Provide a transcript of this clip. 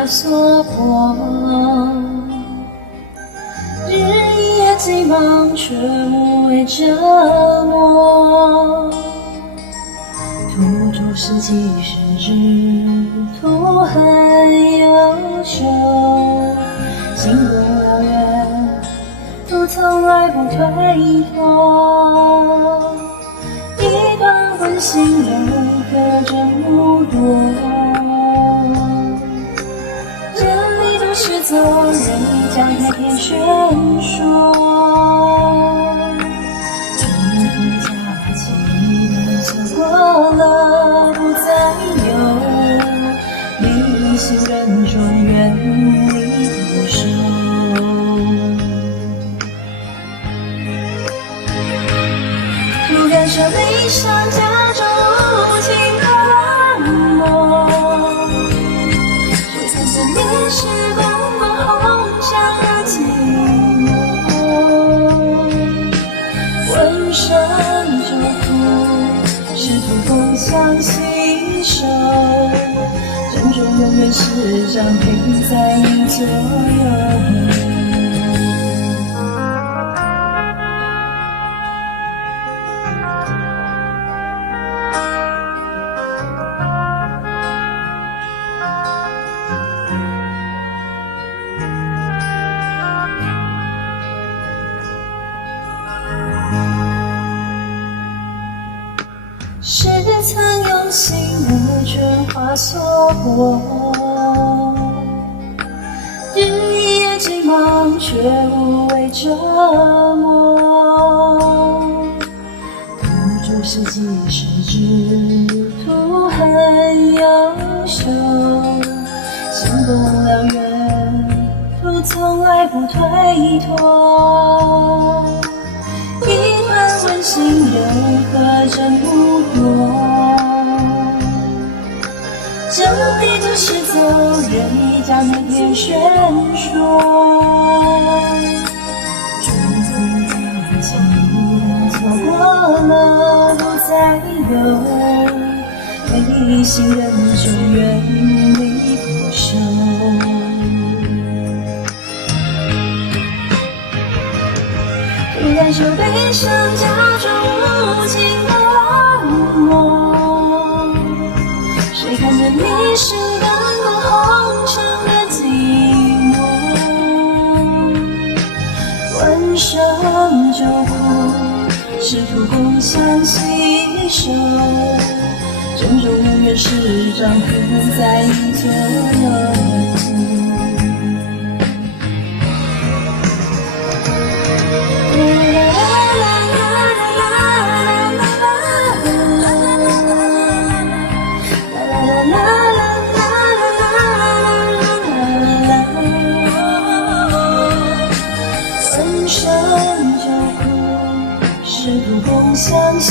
花所过，日以夜既忙，却无谓折磨。途中是几世之徒很优秀，星光燎原，徒从来不推脱。一段温馨人和这么多，这里都是昨人将开篇宣说。春风佳期的错过了，不再有离心人中远离不舍。不敢说悲伤假装无情冷漠，谁曾想你是光芒红墙的寂寞。闻声就哭，试图共相携手，珍重永远是张陪在你左右。是曾用心的春花所过，日以夜既忙，却无谓折磨。途中是几世之徒很优秀，星光燎原，徒从来不推脱。一段温馨人和真不多，这里就是昨人已将那篇宣说。春风佳期的错过了，不再有离心人中远离不舍。不敢说悲伤假装无情冷漠，谁看见你是灯光红尘的寂寞。闻声就哭，试图共相携手，珍重永远是张陪在你左右。闻声就哭，试图共相携